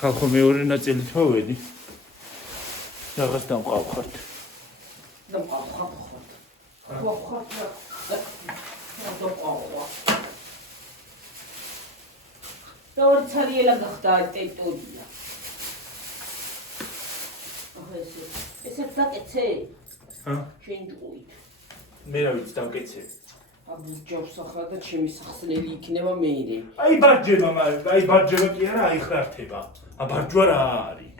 ხალხო მეორე ნაწილი თოვედი. რაღაც დამყავხართ. და ორი ცარიელა გახდა ტერიტორია. ესეც დაკეცე? ჰა? შენ ჯუით. მე რა ვიცი დამკეცე. აბურჯავს ახლა და ჩემი სახსნელი იქნება მეერე. აი ბარჯება კი არა, აი ხართება. აბარჯვა რა არის?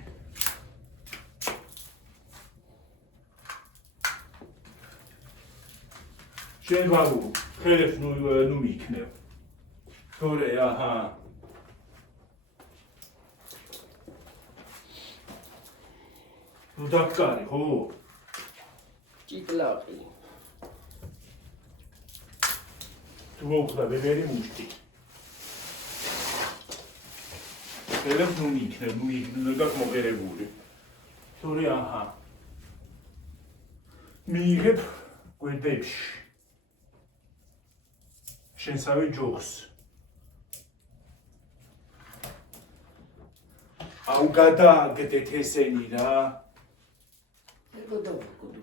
შენ ბაბუ, ხელებს ნუ მიიქნევ. თორე, აჰა. ნუ დაკარი, ხო? ჭიკლაყი. თუ მოხდა ვერი მუშტი. ხელებს ნუ მიიქნევ, ნუ დაკმოღერებული. თორე, აჰა. მიიღებ გვერდებში. შენსავე ჯოხს. აუ გადააგდეთ ესენი რა. როგორ დავაყუდო?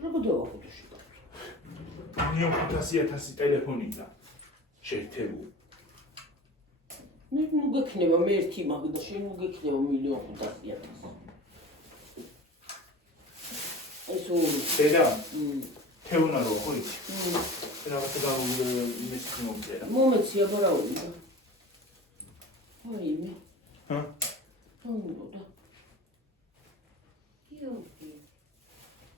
როგორ დავაყუდო შეკავ? 500,000 ტელეფონია შეერთებული. ნუ გექნება მე ერთი მაგ და შენ ნუ გექნება 1,500,000. ეს ორი. დედა. თეუნა რო ხო იცი? რაღაცა გამომეცი მომწერა. მომეცი აბარაული. აიმე. ჰა? და იოგი.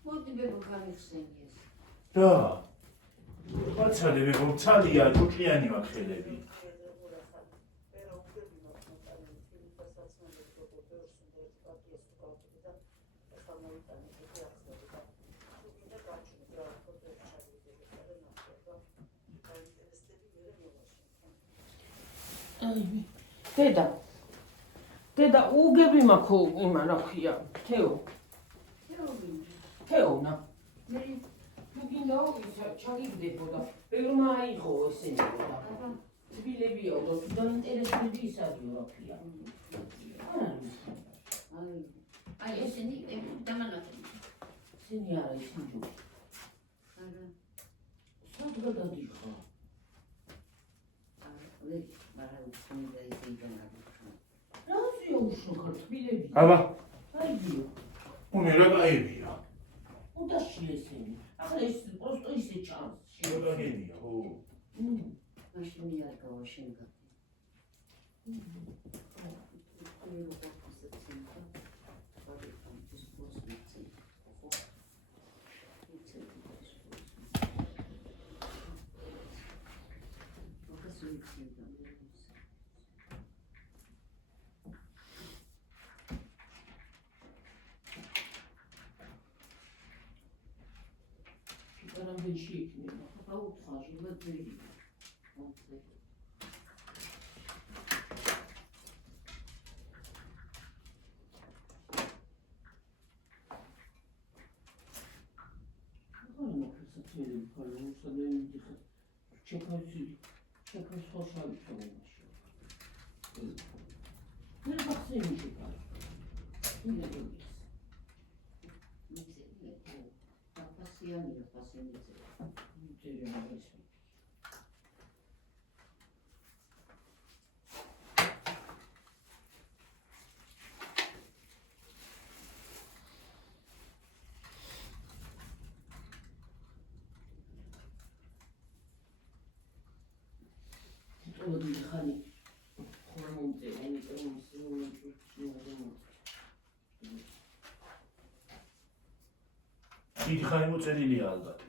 მოდი ბებო გამიხსენიეს. და. ვაცალებ მომცალია ჭუჭიანი მაქვს ხელები. დედა უგები მაქო იმა რა ქვია თეო თეონა მე მოგინდა ჩაგიგდებო და ბევრმა აიღო ესენი და თბილებიო და დაინტერესებული ისადიო რა ქვია აი ესენი დამანათები ესენი არა ისინი ჯო არა სადღა დადიხო მაგრამ უცხონდა ისე იდანაგო რაზეო უშოხარ თბილები აბა აიგიო უნე რა გაებია უდაში ესენი ახლა ეს პროსტო ისე ჩანს შეგაგებია ხო მაშინ მიარგავა შენგა რამდენში იქნება? გაუთხა ჟილად ძელი. ოდი ხანი ხომონტე დიდი ხანი მოწერილია ალბათ.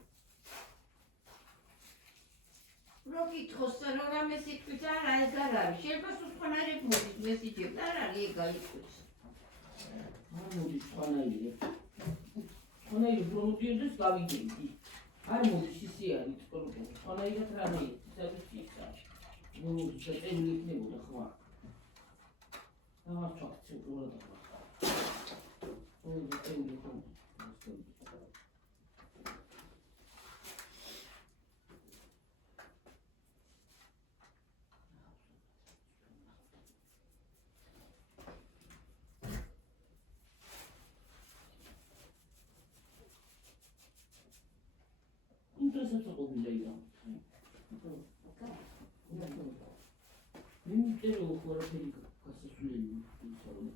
რო კითხოს რა რამე სიტყვით არა ეს არ არის. შეიძლება სხვანაირად მოდის მესიჯები და არ არის ეგ გაიკვირს. არ მოდის სხვანაირად. სხვანაირად რომ მოდიოდეს გავიგებდი. არ მოდის ისე არის პრობლემა. სხვანაირად რამე ისე იქცა. მოდის წელი იქნებოდა ხმა. რაღაც ფაქტი უბრალოდ ახლა. ოდი წელი ხომ. 운전해서 오빌래요. 민주대로 호라페리 가서 술래는 서로.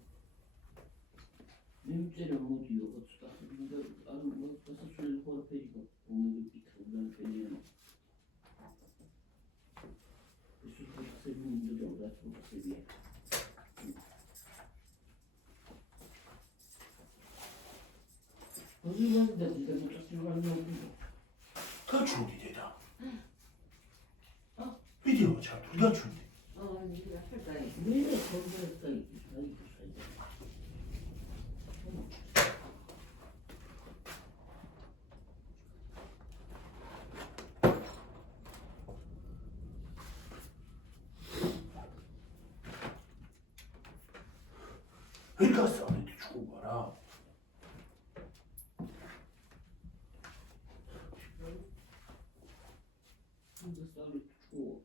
민주대로 못이요. 어쩌다 근데 아무 뭐 가서 술 호라페리가 오늘 비트는 펠리는. 그래서 그 세민들도 가서 세비야. 어디만 데도 못 쓰는 다 준비 되다. 비디오가 잘 둘다 준비. 네가 할까요? 왜 건설할까 이게 그러니까 싸움에 주고 가라. 이거 쌀을 주고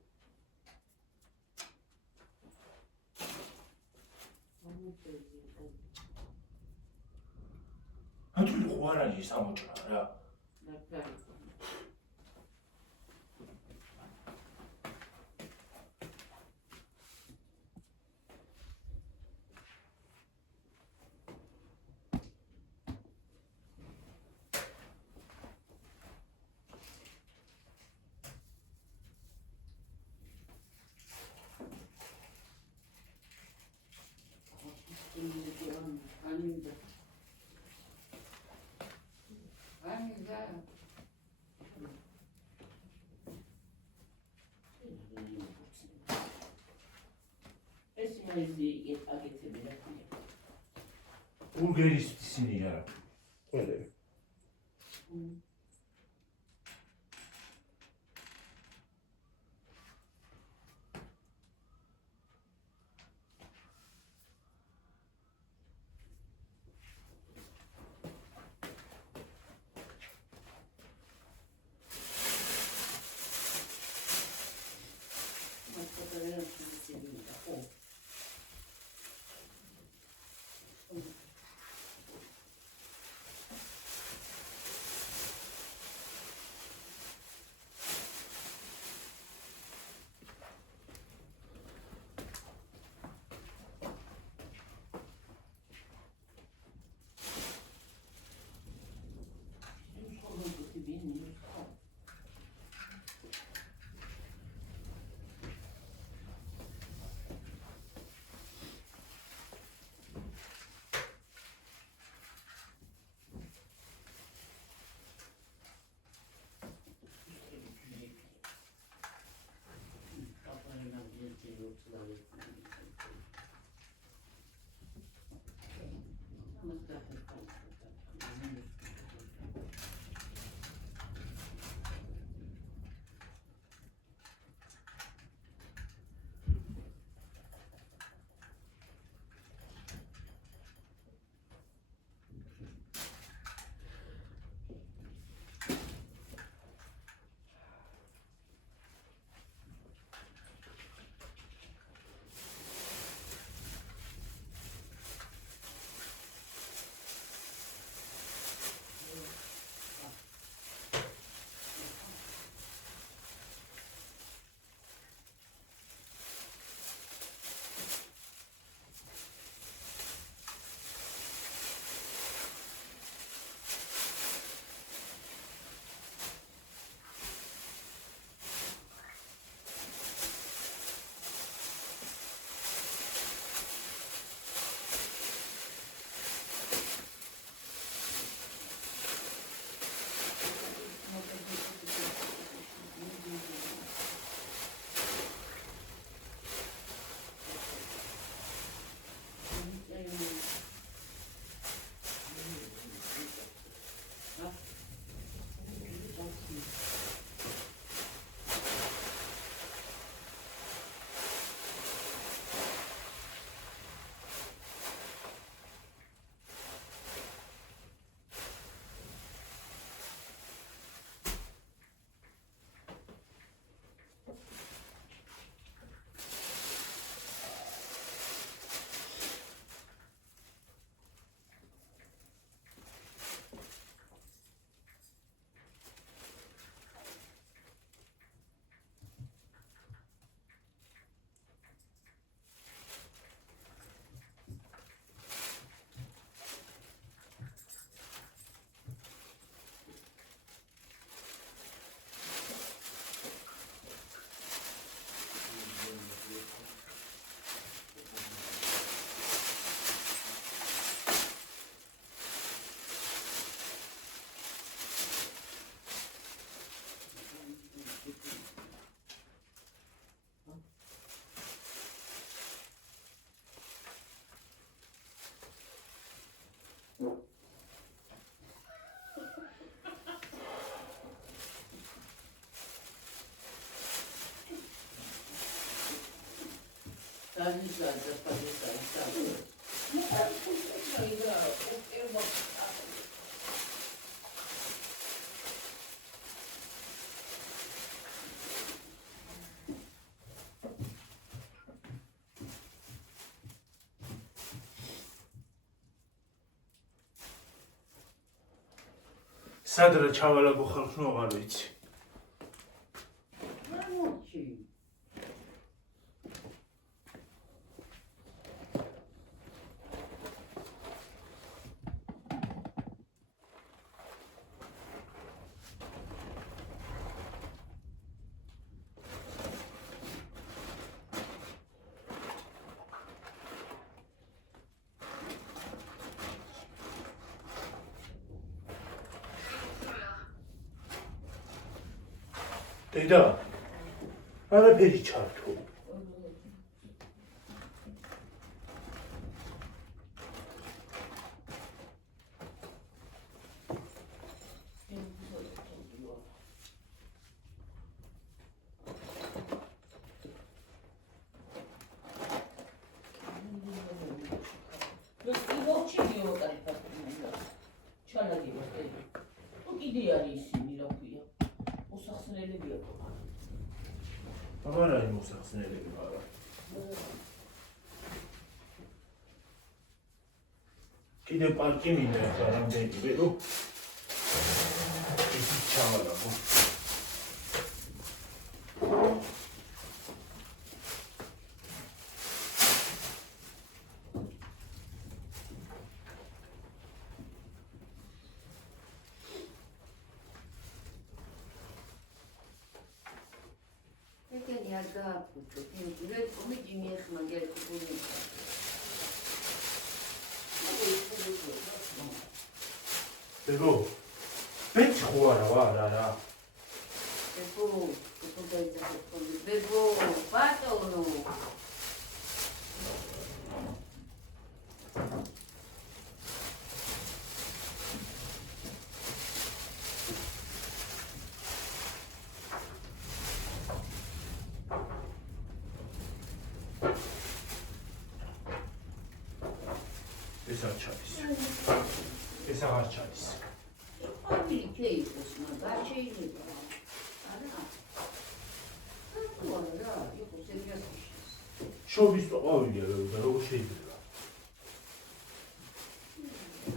아들이 호환하지 이상한 줄 알아. 아닙니다. 아닙니다. 에스마이즈 이게 따게 되면 울게리스티신이잖아. 그래. სადრა ჩავალაგო ხალხს ნუ აღარ ვიცი. დედა, არაფერი ჩართო. აღარ არის მოსახსნელები არა. კიდე პარკი მინდა ახლა რამდენიმე რომ ისიც ჩავალაგო. Bebo, peci хуара вара ра. Bebo, ბატონო. ეს არ ჩადის. ეს აღარ ჩადის. ყვავილი ქეიფოს მაგარ შეიძლება. არა. რა, იყო სერიოზი. შობის তো ყვავილია როგორ შეიძლება.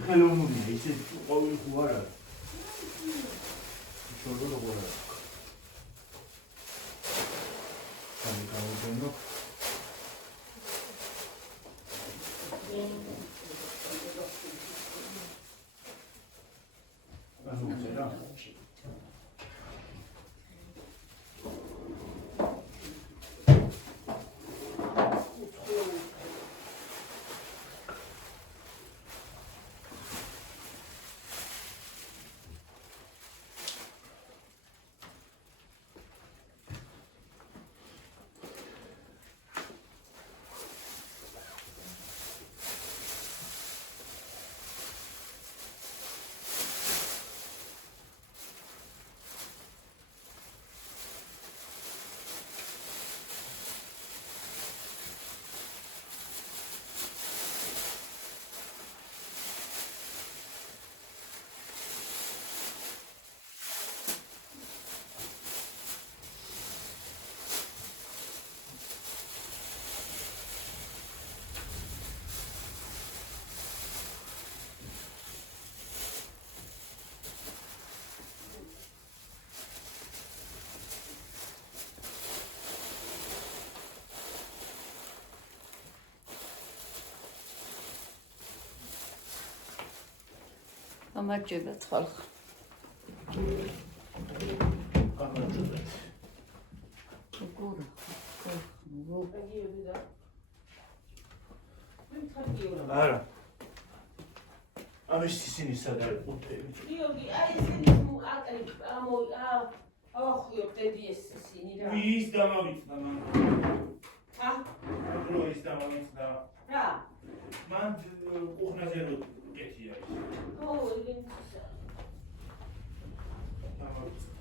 ხელოვნურია ისე ყვავილი ხო არ არის. შორდო როგორ არის. სამი გამოდენო. გამარჯვებათ ხალხ. გამარჯვებათ. როგორ? არა. ამის ისინი სად არის ყუთები? გიორგი, აი ესენი აკრიფ, ახიო პედი ეს ისინი რა. ვის დამავიწყდა მან? რო ის დამავიწყდა? რა? მან უხნაზე რო კეთია ის. ეგენისა. დამავიწყდა.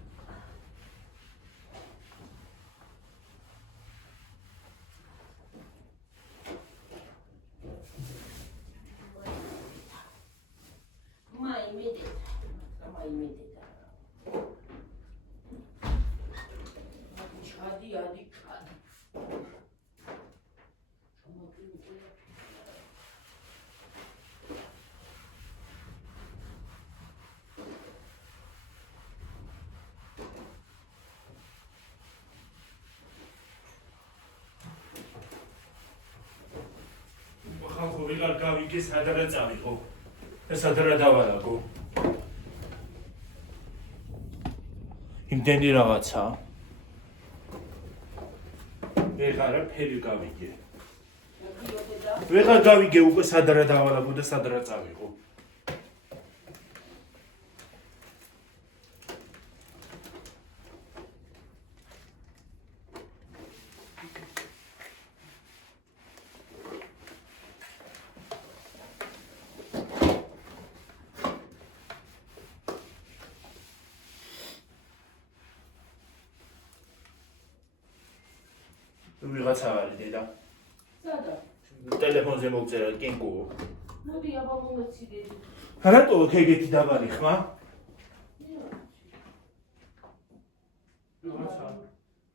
იადი ჩად. ხალხო ვიღარ გავიგე სადღა წავიღო და სადღა დავალაგო იმდენი რაღაცა ვეღარა ფერი გავიგე ვეღარ გავიგე უკვე სადღა დავალაგო და სადღა წავიღო ვიღაცა არის დედა სადა? ტელეფონზე მოგწერა კენკო მოდი აბა მომეციდე. რატო ეგეთი დაბალი ხმა? ვიღაცა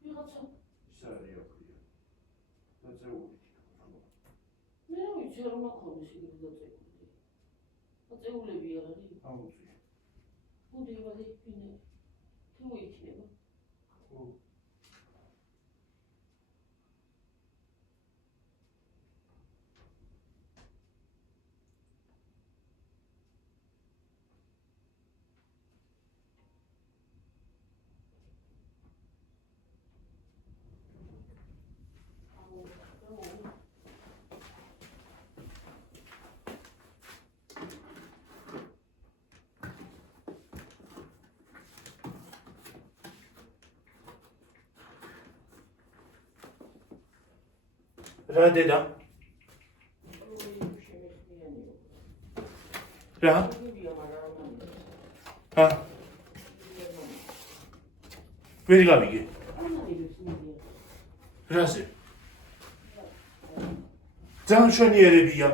ვიღაცა ის არის ოქრია დაწეული მე რა ვიცი არ მაქვს ისეთი დაწეული. დაწეულები არ არის. აუწია მოდი აბა დიფინე. თუ მოიქნება. ხო რა დედა? რა? ჰა? ვერ გავიგე. რაზე? ძალიან მშვენიერებია.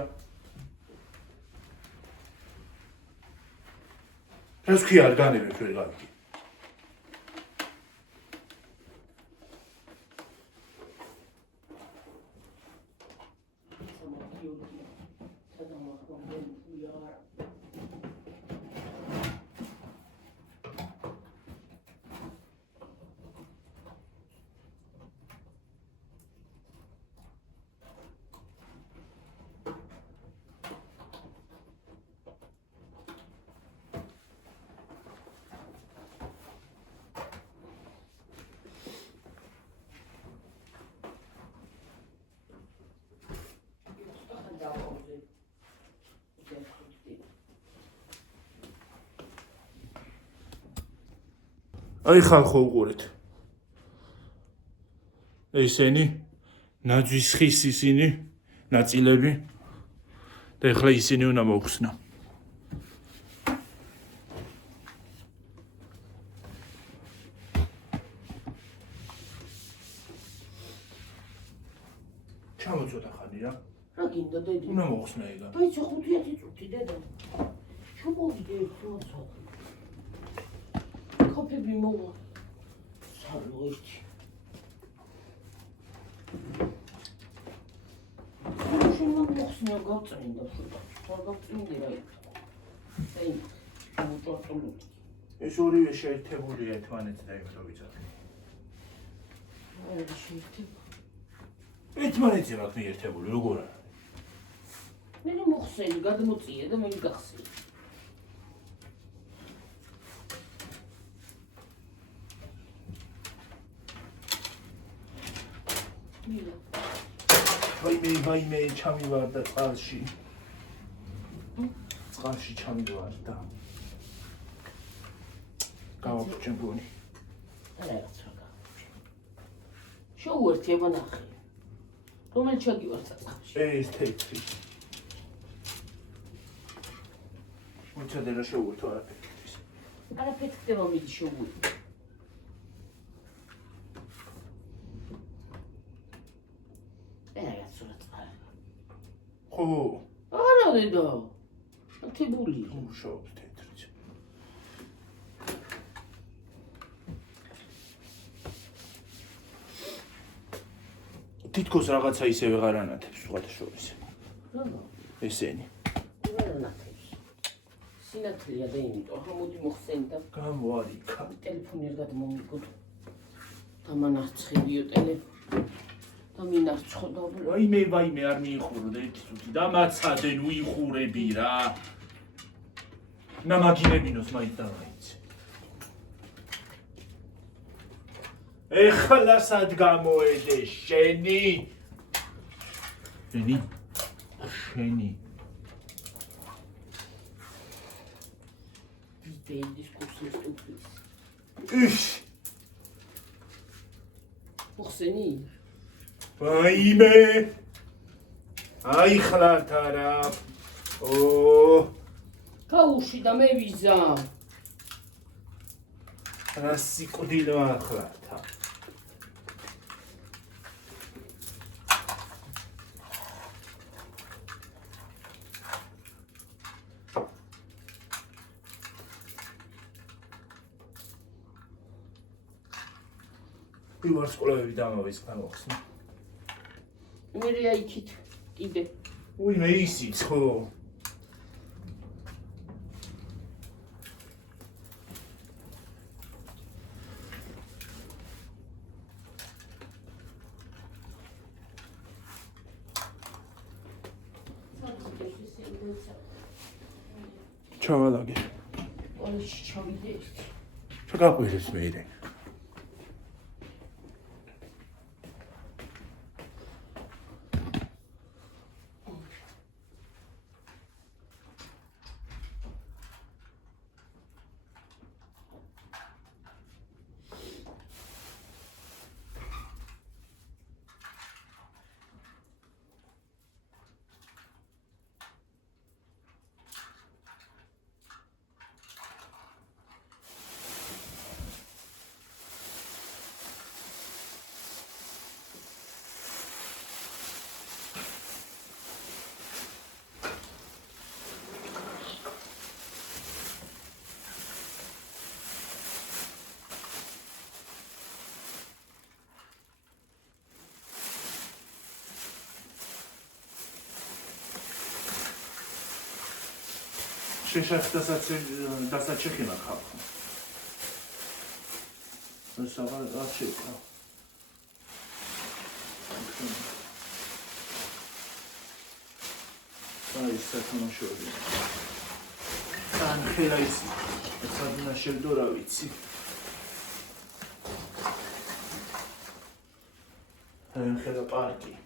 რას ქვია არ განებებ ვერ გავიგე. აი ხალხო უყურეთ. ესენი ნაძვის ხის ისინი ნაწილები და ეხლა ისინი უნდა მოხსნა. ჩამოწოდა ხანი რა? რა გინდა დედი? უნდა მოხსნა ეგა. ბაიცო 5 წუთი დედა. ჩამოვიდე თუცა. კოფები მოვა. სალოეთი. შენ მოხსნა გავწმინდა შუა. სხვა გავწმინდი რა იქ. აი, მოწორწული. ეს ორივე შეერთებულია ერთმანეთს და იმედო ვიცოდი. არა შეერთება. ერთმანეთზე მაქვს მიერთებული, როგორ არა? მე მოხსენი გადმოწიე და მე გახსენე. ვაიმე ჩამივარ და წყალში. წყალში ჩამივარ და გავაფრჩენ გონი. რაღაცა გავაფრჩე. შეუერთება ნახე. რომელი ჩაგივარ წყალში? ეს თეთრი. მოწოდე რა შეუერთო არაფერი. არაფერი ხდება მიდი შეუერთო. ხო, არა დედა. აქტებული. მუშაობს თეთრიც. თითქოს რაღაცა ისე ვეღარ ანათებს სხვათა შორის. ესენი. სინათლეა და იმიტომ ამოდი მოხსენდა. გამოარიქა. ტელეფონი არ გადმომიგოთ. დამანარცხებიო ტელეფონი. და მინარცხო და ვაიმე არ მიიხურდე თვითი და მაცადენ უიხურები რა. ნამაგინებინოს მაინც და მაინც. ეხლა სად გამოედე შენი? შენი. ვიდეის კურსის სტუდიის. ის მოხსენი? ვაიმე. აი ხლართ არა. გაუში და მე ვიზა. რა სიკვდილო ახლართა. ვარსკვლავები დამავის გამოხსნა. მე აიქით კიდე. ვინმე ისიც ხო. ჩავალაგე. ორი ჩავიდე. ჩაგაყვირეს მეირე. შეშახ დასაჩეხი ნახავ. საღა აღშეკა. აი სათამაშოები. ანხელა ისი. სადნა შევდო რა ვიცი. ანხელა პარკი.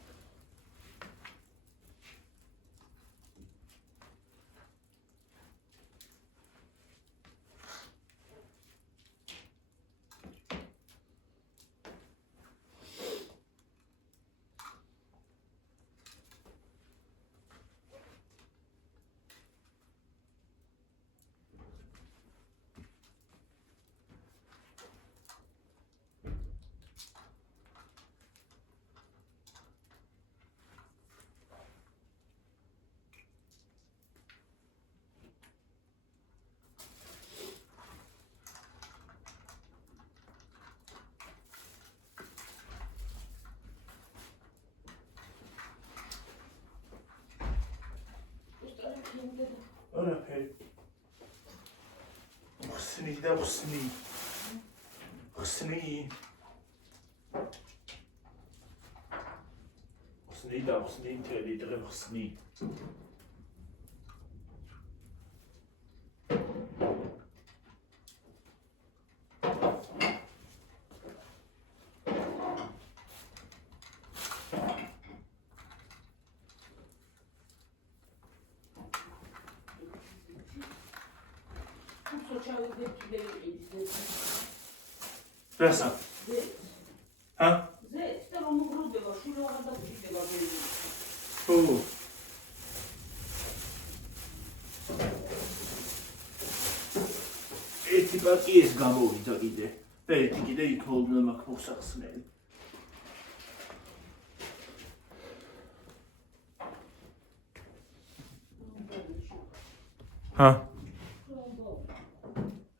არაფერი. ხსნი და ხსნი. ხსნი. ხსნი და ხსნი მთელი დღე ხსნი. Rasa. Ha? Zet, però non rodeva, solo guarda qui della vedi. Oh. ერთი პაკი ეს გამოვიდა კიდე. და ერთი კიდე იქ უნდა მაქვს მოსახსნელი. ჰა?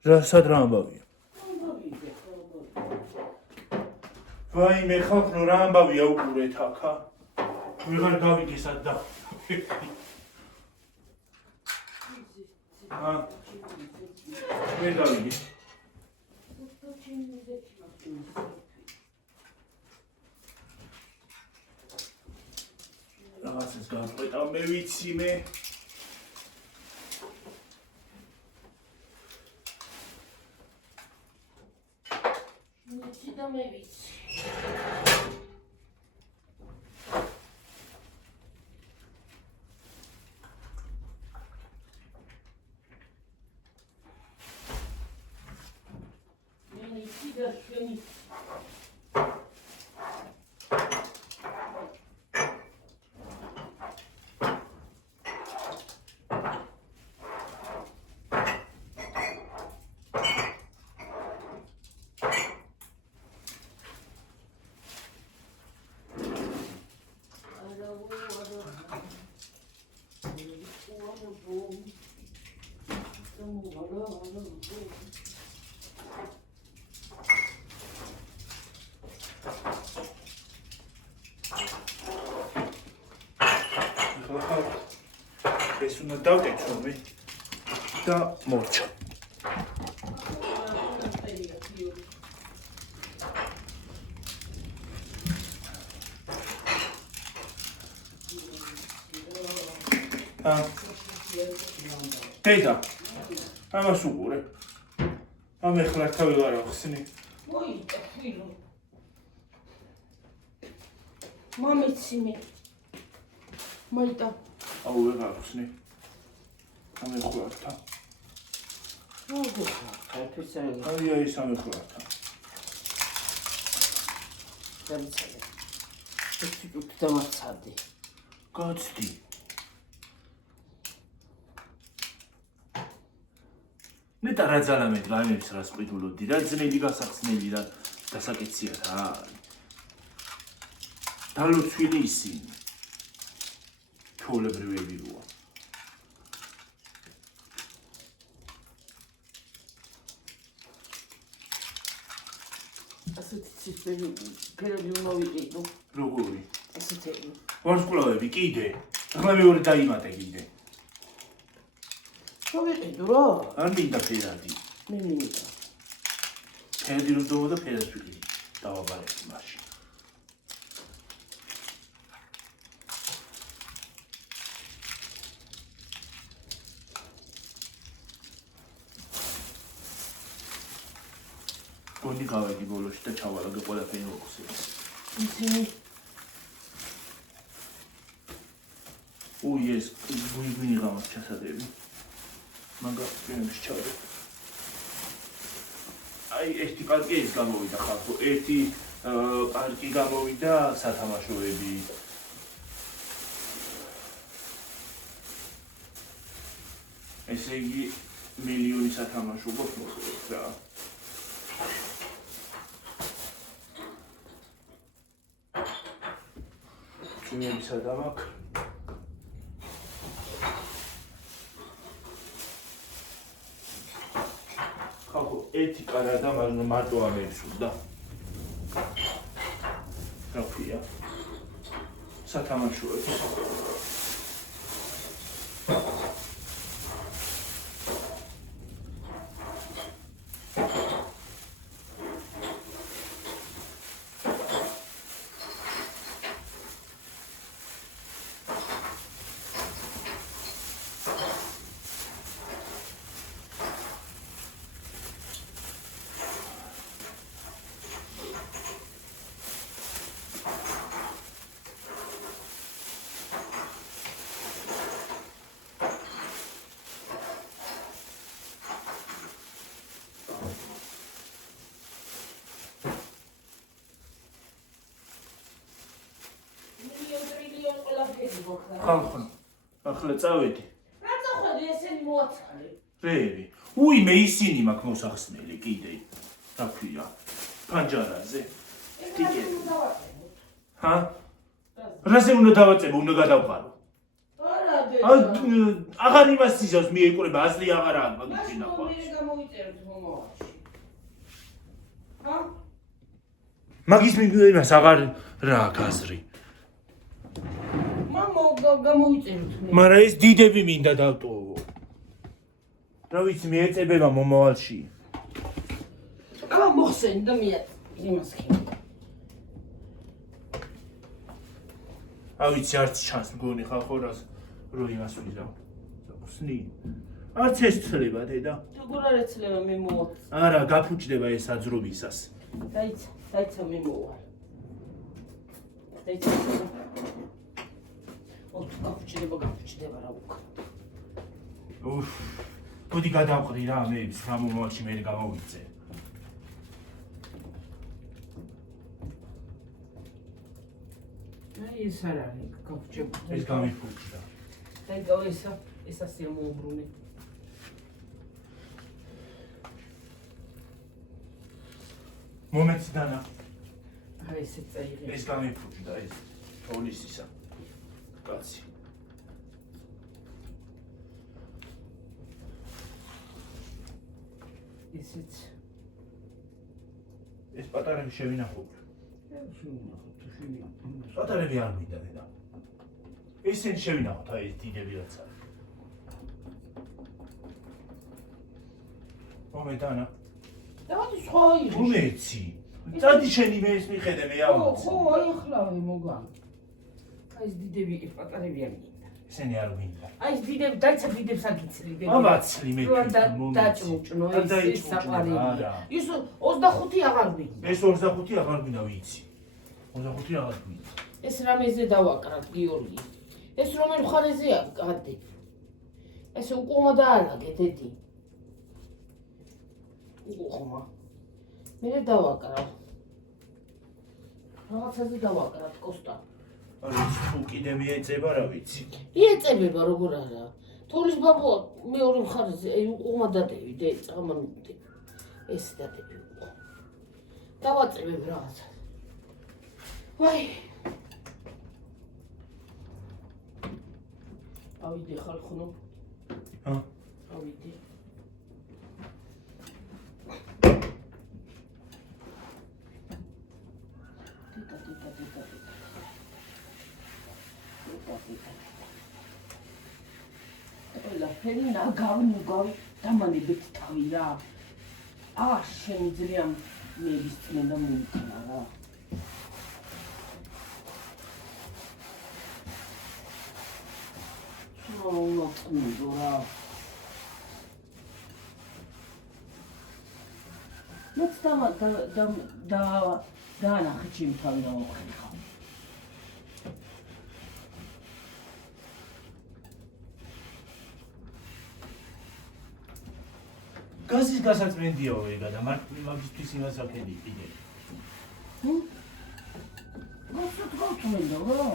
რა სად რა ამბავია? ვაიმე ხალხო რა ამბავია უყურეთ აქა ვეღარ გავიგე სად და ვერ გავიგე რაღაცას გავყვეტა მე ვიცი მე და მე ვიცი ეს უნდა დავკეთო მე და მორჩა დედა ამას უყურე ამ ეხლა თავი ვარ ახსნი მოიწე ფილო მამიცი მე მაიტა აუ ვერ ახსნი ამ ეხლა თა აი ეს ამ ეხლა თა დამცადე ეს თვითონ დამაცადე გაცდი ნეტა რა ძალამეთ გამებს რას ყიდულობდი რა ძნელი გასახსნელი და დასაკეცია რა დალოცვილი ისინი თოლებრივები როა ასეთი ციფრები ფერები მოვიყიდო როგორი ასეთი ვარსკვლავები კიდე ახლა მეორე დაიმატე კიდე მოვიყიდო რა არ მინდა ფერადი მე მინდა ფერადი რომ დავდა ფერას ვიყიდი დავაბარებ მაშინ გონი გავედი ბოლოში და ჩავალაგე ყველაფერი მოხსეს ისინი უიეს გვინი გამოს ჩასადები მაგა ფილმში ჩავდე აი ერთი პარკი ის გამოვიდა ხალხო ერთი პარკი გამოვიდა სათამაშოები ესე იგი მილიონი სათამაშო გვაქვს რა ჩვენებისა და მაგ ერთი კარადა მაგრამ მარტო ამერსულდა რა ქვია სათამაშოებს ხალხო ახლა წავედი რა წახვედი ესენი მოაცხადე რეები უი მე ისინი მაქვს მოსახსნელი კიდე რა ქვია პანჯარაზე ტიკეტი ჰა რაზე უნდა დავაწებო უნდა გადავყარო არა დე აღარ იმას ისავს მიეკურება აზრი აღარაა მაგის ნახვა მე გამოიწერეთ მომავალში ჰა მაგის მიგივენას აღარ რა გაზრი. მამა გამოიწეროთ მე. მაგრამ ეს დიდები მინდა დავტოვო. რა ვიცი მე ეწებება მომავალში. აბა მოხსენ და მე იმას ხი. რა ვიცი არც ჩანს მგონი ხალხორას რო იმას ვიზავ. ხსნი. არც ეს ცლება დედა. როგორ არ ეცლება მე მოვა. არა გაფუჭდება ეს აძრობისას. დაიცა მე მოვა. დაიცა. ოთუ გაფუჭდება რა უკ. უფ. გოდი გადავყრი რა მე რა მომავალში მე გამოვიწე. აი ეს არ არის გაფუჭებული. ეს გამიფუჭდა. დაიგავ ეს ასია მოუბრუნე. მომეც დანა. აი ესე წაიღე. ეს გამიფუჭდა ეს. პოლისისა. კაცი. ესეც. ეს პატარები შევინახოთ. პატარები არ მინდა დედა. ესენი შევინახოთ აი ეს დიდები რაც არის. მომეტანა. დავადი სხვა იღე. მომეცი. წადი შენი მე ეს მიხედე მე ავუც. ხო, აი ხლავი მოგან. აი ეს დიდები ეს პატარები არ მინდა. ესენი არ მინდა. აი ეს დიდები დაიცა დიდებს აგიცლი დედა. აბაცლი მე დაჭმუჭნო ეს საყვარელი. ის 25 აღარ მინდა. ეს 25 აღარ მინდა ვიცი. 25 აღარ მინდა. ეს რამეზე დავაკრათ გიორგი. ეს რომელ მხარეზეა კადე? ეს უკუმა დაალაგე დედი. უკუმა. მე დავაკრავ. რაღაცაზე დავაკრათ კოსტა. არის თუ კიდე მიეწება რა ვიცი. მიეწებება როგორ არა. თოლის ბაბო მეორე მხარეზე აი უკუმა დადევი და წამამდე. ეს დადევი. დავაწებებ რაღაცა. ვაი. ავიდე ხალხო. ჰა? ავიდე. ფერინა გავი დამანებეთ თავი რა. შენი ძალიან მერის წმენდა მოიქნა რა. სულ წმინდო რა. მეც დაანახე ჩემი თავი რა მოხერხა. გაზის გასაწმენდიაო ეგა და მაგისთვის იმას აქედი კიდე. მოსწოთ გავწმენდო რა.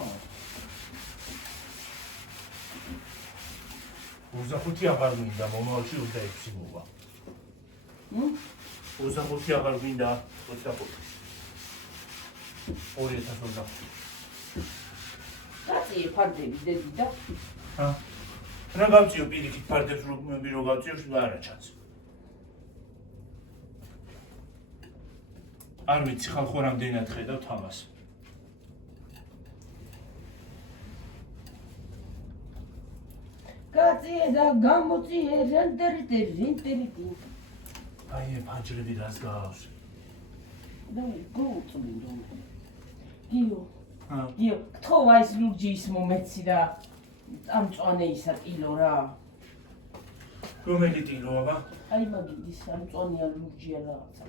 25 აღარ მინდა მომავალში 26 მოვა. 25 აღარ მინდა 25. 2025. კაცი ფარდები დედი და ჰა? რა გავწიო პირიქით ფარდებს რო გავწიო და არა ჩანს. არ ვიცი ხალხო რამდენად ხედავთ ამას. კაცი და გამოწიე რენტერიტი. აი ფანჯრები რას გაავს? და გოუწმინდო. გიო. ჰა? გიო, თქო ის ლურჯის მომეცი და ამწვანე ისა ტილო რა. რომელი ტილო აბა? აი მაგიდის ამწვანეა ლურჯია რაღაცა.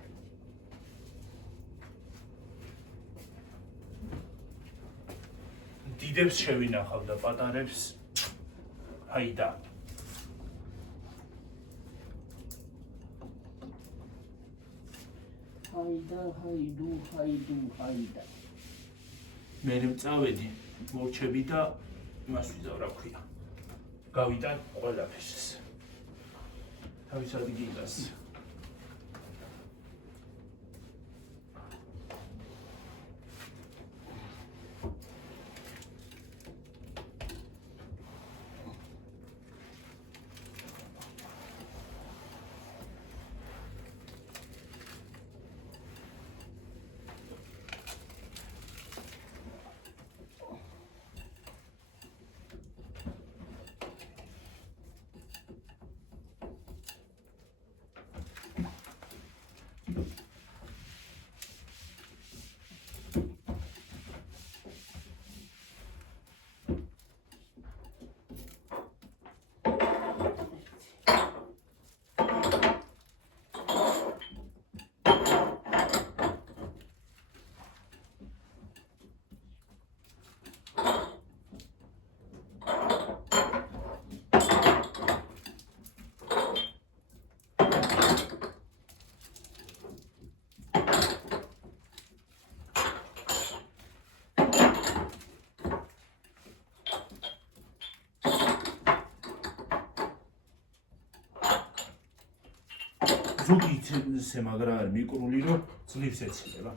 დიდებს შევინახავ და პატარებს ჰაიდა. ჰაიდა. მე წავედი, მორჩები და იმას ვიზავ რა ქვია. გავიტან ყველაფერს. თავის ადგილას. ისე მაგრა არ მიკრული რომ ძლივს ეცილება.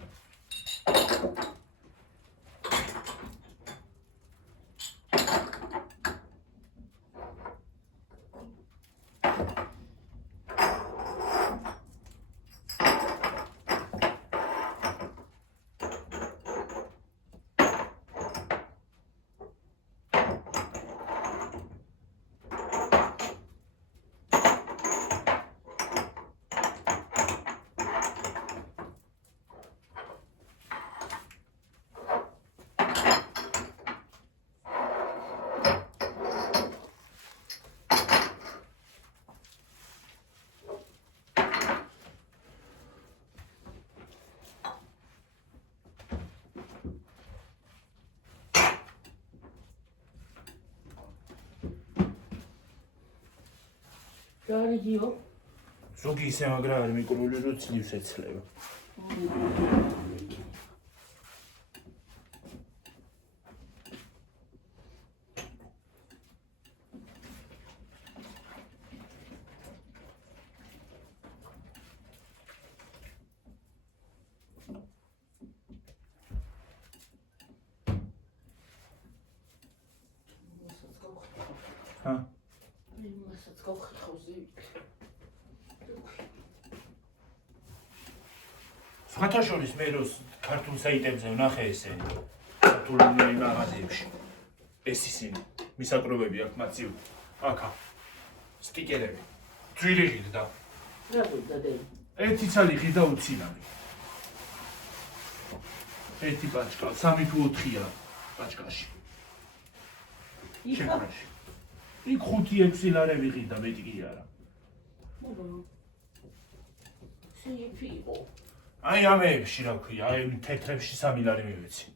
გარიგიო ზოგი ისე მაგრა არ მიკრული რომ ძლივს ეცლება. ჰა? იმასაც გავხიხავ ზევით. სხვათაშორის მე როს ქართულ საიტებზე ვნახე ესენი ქართული მაღაზიებში. ეს ისინი მისაკრობები აქვს მათივ. აქა სტიკერები. ძვირი ღირდა. რატო დადე? ერთი ცალი ღირდა 20 ლარი. ერთი პაჩკა 3 თუ 4-ია პაჩკაში. შემაში. იქ 5-6 ლარები ღირდა მეტი კი არა. შეიფიყო. აი ამეებში რა ქვია, აი თეთრებში 3 ლარი მივეცი.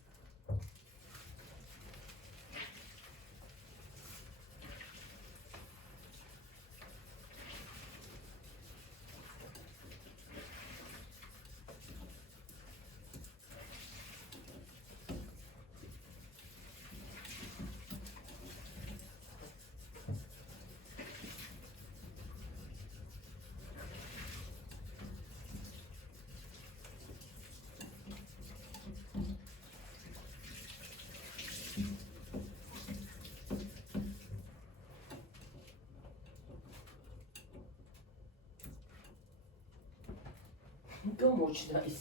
გამოჩნდა ის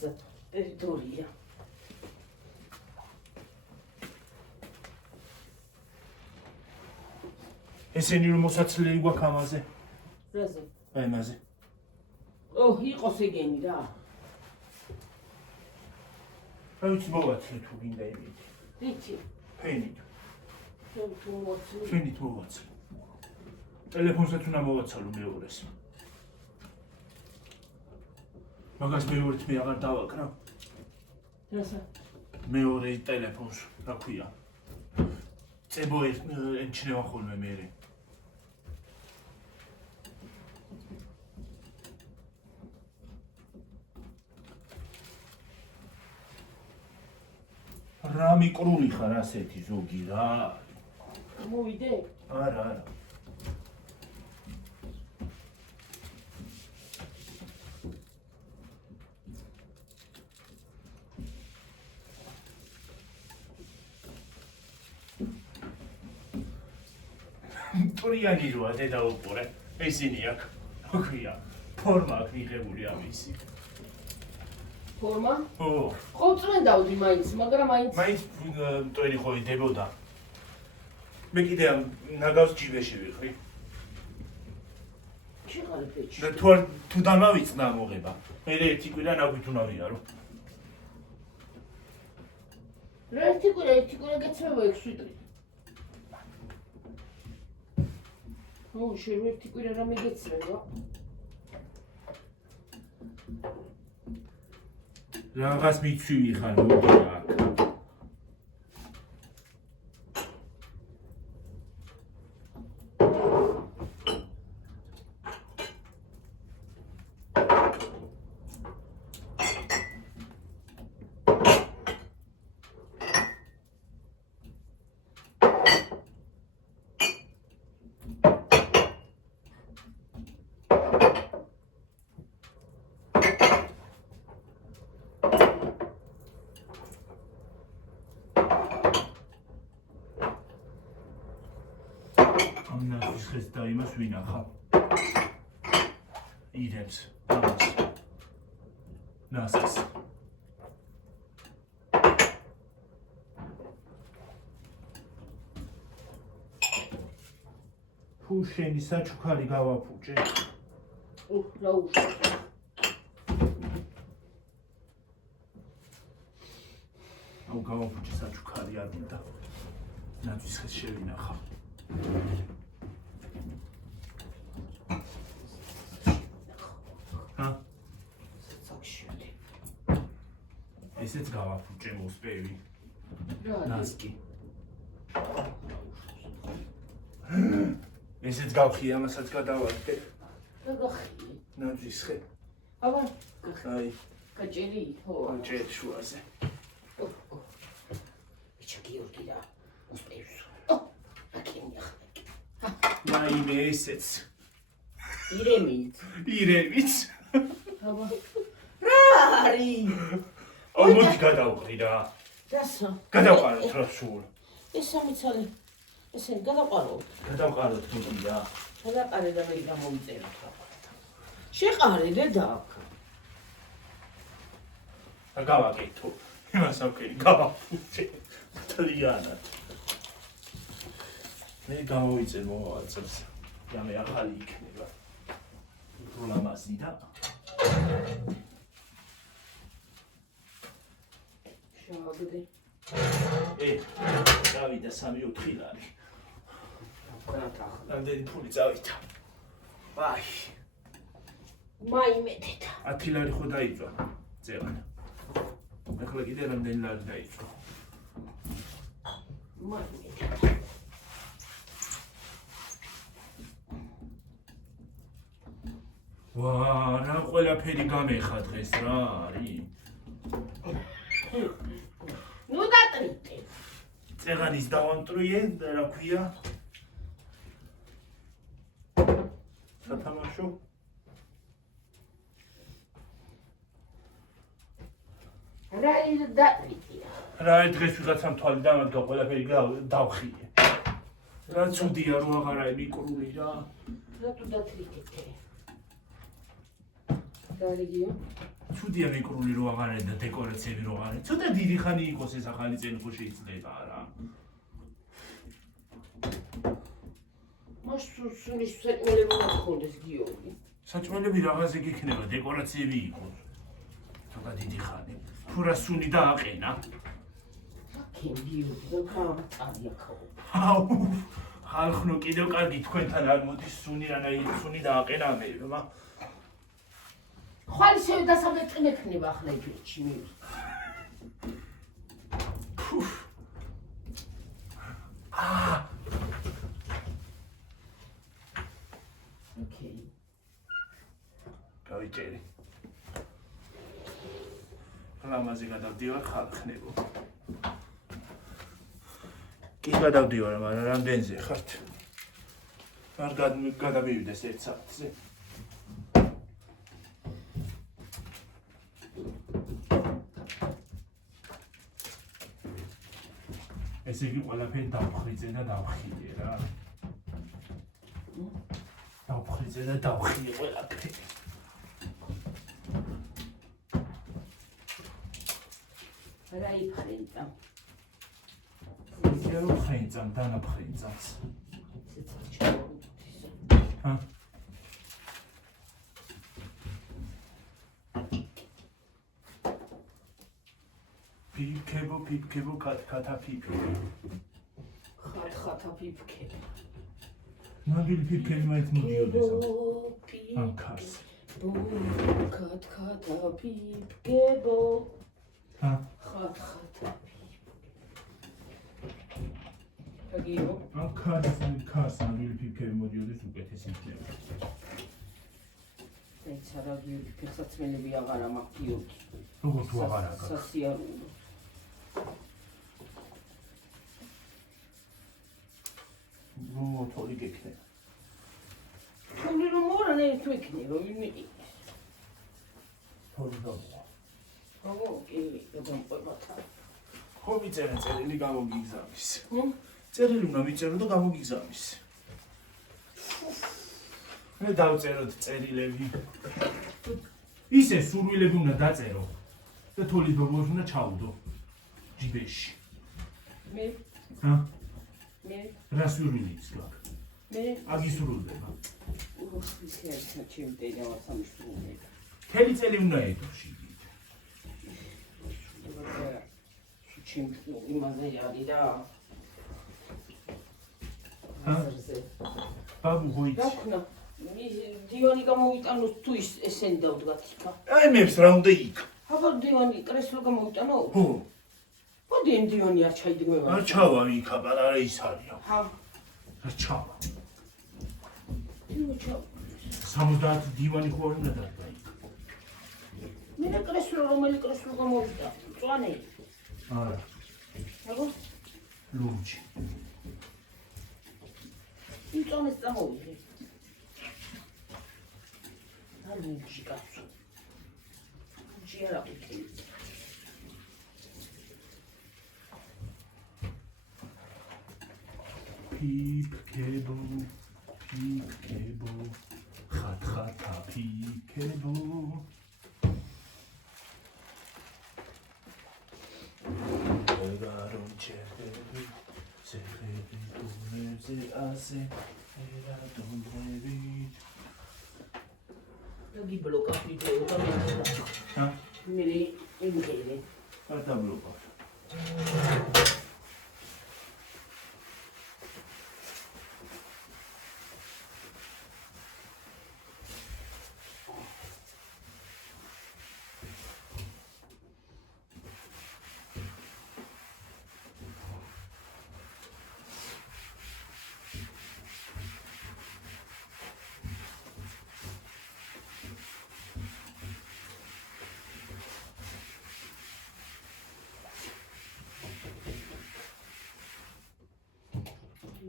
ტერიტორია. ესენი რომ მოსაცლელი გვაქვს ამაზე. რაზე? აი ამაზე. იყოს ეგენი რა. რა ვიცი მოვაცლე თუ გინდა იმით. ვიცი. ფენით. თუ მოვაცლე. ფენით მოვაცლე. ტელეფონსაც უნდა მოვაცალო მეორეს. მაგას მეორეთ მე აღარ დავაკრა. რასა? მეორე ტელეფონს, რა ქვია. წებო ემჩნევა ხოლმე მერე. რა მიკრული ხარ ასეთი ზოგი რა? მოვიდე? არა, არა. ტურიანი როა დედა უყურე. ესენი აქ, რა ქვია, ფორმა აქ მიღებული ამისი. ფორმა? ო, ყოველწლიან დავდი მაინც, მაგრამ მაინც მტვერი ხო იდებოდა. მე კიდე ამ ნაგავს ჯიბეში ვიყრი. შეყარე პეჩი. და თუ დამავიწყდა მოგება. მე ერთი კვირა ნაგვით უნდა ვიარო. რა ერთი კვირა გეცმება 6 ვიტრი. შენ ერთი კვირა რამე გეცმება? რაღაც მიცვი ხარ მოგია აქ. ნახვის ხეს და იმას ვინახავ. ირემს, ამას. ნასკს. თუ შენი საჩუქარი გავაფუჭე. რა უშო. აუ გავაფუჭე საჩუქარი არ უნდა. ნათვის ხეს შევინახავ. ჰა? საჩუქარი. ესეც გავაფუჭე მოსპევი. რა? ნასკი. ესეც გავხი ამასაც გადავარდე. რა გახი? ნათვის ხე. აბა, აი, გაჭერი ხო? ჯერ შუაზე. ბიჭა გიორგი რა. მოსპევს. აკინია ხმეკი. მაიმე ესეც. ირემით. ირემიც. აბა. რა არის? აუ მოდი გადავყრი რა. რასა? გადავყაროთ რა სულ. ეს სამიცალი. ესენი გადაყარო. გადავყაროთ მოდი რა. გადაყარე და მე გამოვიწეროთ რა. შეყარე და აქ. და გავაკეთო. იმას ოკეი, გავაფუჭე. ტრიანად. მე გამოვიწერ მომავალწელს. და მე ახალი იქნება. პროგრამასი და შევაგდე. გავიდა 3-4 ლარი. განათახა. რამდენი ფული წავიდა? აი, მაიმედეთა. 10 ლარი ხო დაიწვა. წევან. ახლა კიდე რამდენი ლარი დაიწვა? მაიმედეთა. ვა, რა ყველაფერი გამეხა დღეს რა არის? ნუ დატრიტე. წეღანის დავამტრუიე და რა ქვია? სათამაშო? რა ის დატრიტია. რა დღეს ვიღაცამ თვალი დამადგა ყველაფერი დავხიე. რა ცუდია რომ აღარ არის მიკრული რა. რატო დატრიტე? დარიგიო. ცუდია მიკრული რო აღარ არის და დეკორაციები რო აღარ არის. ცოტა დიდი ხანი იყოს ეს ახალი წელი ხო შეიძლება რა. მას სულის საჭმელები მოხონდეს გიორგი. საჭმელები რაღაცე გიქნება, დეკორაციები იყოს. ცოტა დიდი ხანი. თუ რა სუნი დააყენა. აკენ გიორგი და გავაწარია ხო. აუ, ხალხნო კიდევ კარგი თქვენთან არ მოდის სუნი რანაირი სუნი დააყენა მე. ხვალ შევ დასავლეთ მექნება ახლა ეთერში მე. ოკეი. გავიჭერი. ლამაზი გადავდივარ ხალხნებო. კი გადავდივარ, მაგრამ რამდენზე ხართ? არ გადამივიდეს 1 საათზე. ესე იგი ყველაფერი დავხრიძე და დავხიე რა. დავხრიძე და დავხიე ყველაფერი. რა იფრენდა? ისე რომ ხრინძამ, დანაფრინძამს. ჰა? პიპკებო, კატა პიპკებო. ხატა პიპკებო. მაგილი პიპკები მაინც მოდიოდეს ამ კარს. კატა პიპკებო. ჰა? ხატა აგიო. ამ კარს მაგილი პიპკები მოდიოდეს უკეთესი იქნება. ეცარა გიორგი ფეხსაცმელები აღარა მაქვს გიორგი. როგორ თუ აღარ აქვს? სასიარულო. თოლი გექნება. თოლი რომ მორანე თუ იქნება, ვინმე. თოლი გამო. კი, გამყვებათა. ხო მიწერე წერილი გამოგიგზავნის. ჰმ? წერილი უნდა მიწერო და გამოგიგზავნის. მე დავწეროთ წერილები. ისე სურვილები უნდა დაწერო და თოლის ბაბუას უნდა ჩაუდო ჯიბეში. მე ჰა? მე რა სურვილიც გაქვს? მე აგისრულდება. უშვის ხერხა ჩემდენა სამშრუმლება. მთელი წელი უნდა ედო შიგით. ჩემს იმაზე არის რა. ჰა? ბაბუ გოიცი. დაქნა დივანი გამოვიტანოს თუ ესენი დავდგათ იქა. აი მეებს რა უნდა იქ? აბა დივანი კრესლო გამოვიტანო? ხო. მოდი ამ დივანი არ ჩაიდგმება. არ ჩავა იქ, აბა რა ის არისო. ჰა. რა ჩავა. დივო ჩავა. 70 დივანი ხო არ უნდა დადგა იქ. მე რა კრესლო რომელი კრესლო გამოვიტა? მწვანე. არა, აბა ლურჯი. მწვანეს წამოვიდე. ლურჯი კაცო. ლურჯი არა ვიქენი. Pipkebo, xat-xata pipkebo. Egaron çerdebi, sehrebi dumeze ase, era dumrebi. Dagi bloca video, camera. Ha? Mire, ingere. Asta bloca.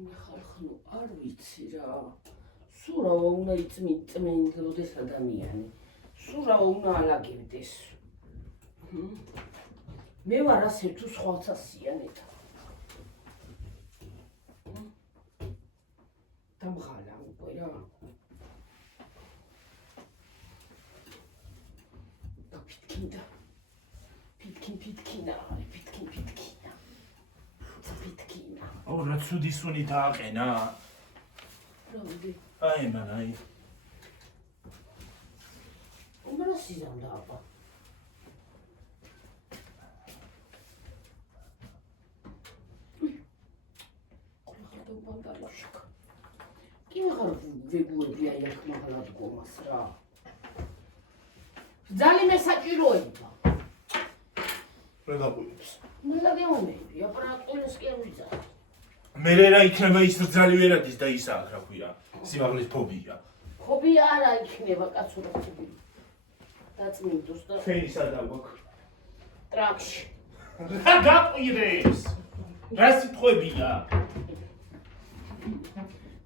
ხალხო არ ვიცი რა. სულ რა უნდა იწმინდეს ადამიანი. სულ რა უნდა ალაგებდეს. მე ვარ ასე თუ სხვაცასიანეთა. დამღალა უკვე რა. და ფიტკინდა. ფიტკინა. ფიტკინა. Oh, რა ცუდი სუნი დააყენა. რავდი. აი მან აი. უმრა სიზამდა აბა. ყოლხალდო ბანდალაშკ. კი აღარ ვეგუები აი აქ მაგალად გომას რა. ძალიან მესაჭიროება. რა გაყვიებს? მე ლაგეონები, აპარატულეს კი არ ვიძახ. მე რა იქნება ის რძალი ვერადის და ისა რა ქვია. სიმაღლის ფობია. ფობია არა იქნება კაცო რა ფობია. დაწმინდოს და ფერი სადა გვაქვს? ტრაქში. რა გაყვირებს? რა სიტყვებია?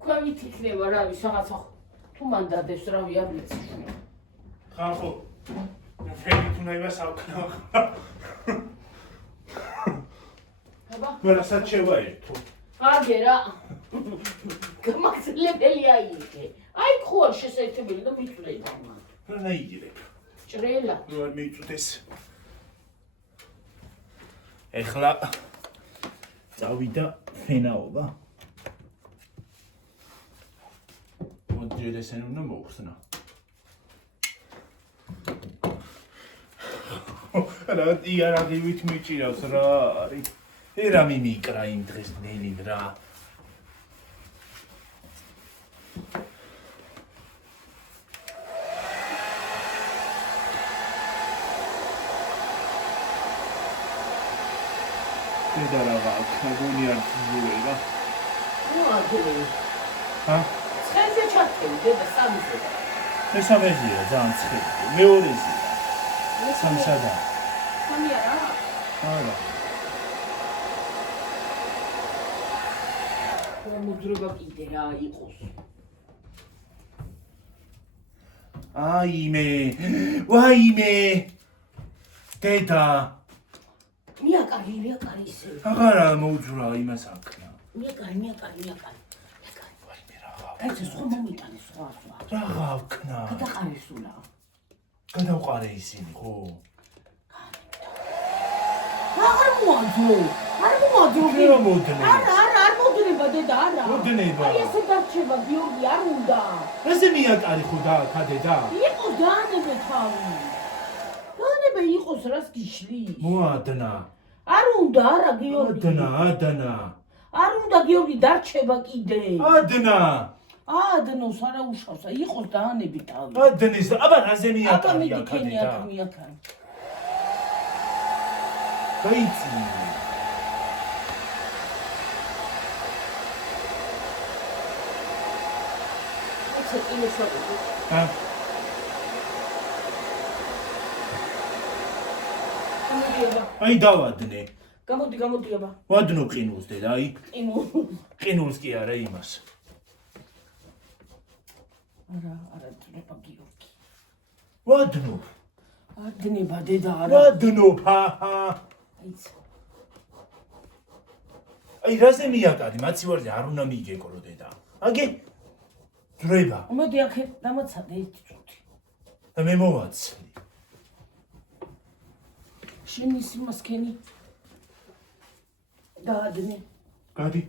ქვევით იქნება რა ვის რაღაცა თუ მან დადევს რავი არ ვიცი. ხალხო ფერი თუნაება საკნა. აბა ვერასაც შევაერთო. აგერა გამახსენებელია იქე. აი ხო არ შესაძლებელი და მიწვრება მან. რა იგირებ? ჭრელა. რო არ მიწუდეს. ეხლა წავიდა ფენაობა. მოდი ესენ უნდა მოხსნა. რა იარაღივით მიჭირავს რა არის? ერა მიმიკრა იმ დღეს ნელინ რა. და რა გაგონი არ ძულება? ნუ აგერე. ჰა? ცხენზე ჩათქები დედა სამზე. მესამეზეა ძალიან ცხელი. მეორეზეა. სამსადა. სამი არა? არა. მოძრება კიდე რა იყოს. აიმე. ვაიმე. დედა. მიაკარი ისე. აღარა მოუძვრა იმას აქნა. მიაკარი. ვაიმე რა კაცი სხვა მომიტანე სხვა. რა ვქნა? გადაყარე სულა. გადავყარე ისინი, ხო? არ მოაძრო. რა მოდნე? არ მოდნება დედა, არა. მოდნება. აი ესე დარჩება გიორგი, არ უნდა. ესე მიატარი ხო და ქადედა? იყო დაანებე თავი. დაანებე იყოს რას გიშლის. მოადნა. არ უნდა, არა გიორგი. ადნა. არ უნდა გიორგი დარჩება კიდე. ადნა. ადნოს არა უშავსა, იყოს დაანები თავი. ადნის, აბა რაზე აბა მიატარი მიდი ქენი აქ ქადედა? მიაქარ. გაიცი. ეს წინე შევიდე. ჰა? გამოდიება. აი დავადნე. გამოდი აბა. ვადნო ყინულს დედა, აი. ყინულს კი არა იმას. არა ძრება გიორგი. ვადნო. ადნება დედა არა. ვადნო, ჰა. აიც. აი რაზე მიატარი? მაცივარზე არ უნდა მიიგეკრო დედა. აგე ძრება მოდი აქ დამაცადე ერთი წუთი. და მე მოვაცლი. შენი სიმას ქენი. დაადნე. გადი.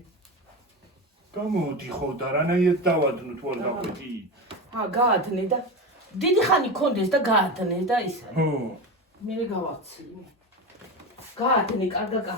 გამოდი ხო და რანაირად დავადნო თუ არ გაყვეთი? გაადნე და დიდი ხანი კონდეს და გაადნე და ის არის. ხო. მე გავაცლი. გაადნე, კარგა.